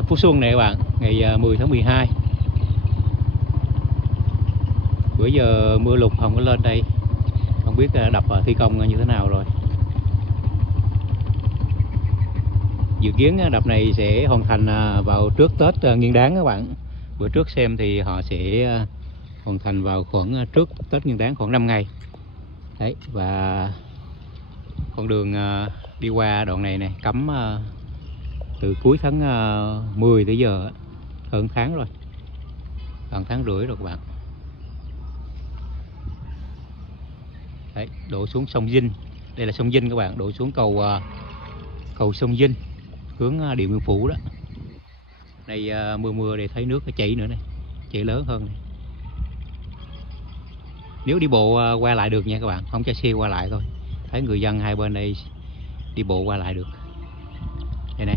đập Phú Xuân này các bạn, ngày 10 tháng 12. Bữa giờ mưa lụt không có lên đây, không biết đập thi công như thế nào rồi. Dự kiến đập này sẽ hoàn thành vào trước Tết Nguyên Đán các bạn. Bữa trước xem thì họ sẽ hoàn thành vào khoảng trước Tết Nguyên Đán khoảng 5 ngày. Đấy, và con đường đi qua đoạn này này cấm từ cuối tháng 10 tới giờ, hơn tháng rồi, gần tháng rưỡi rồi các bạn. Đấy, đổ xuống sông Vinh, đây là sông Vinh các bạn, đổ xuống cầu sông Vinh hướng Điện Biên Phủ đó. Đây mưa để thấy nước chảy nữa này, chảy lớn hơn này. Nếu đi bộ qua lại được nha các bạn, không cho xe qua lại thôi. Thấy người dân hai bên đây đi bộ qua lại được. Đây này.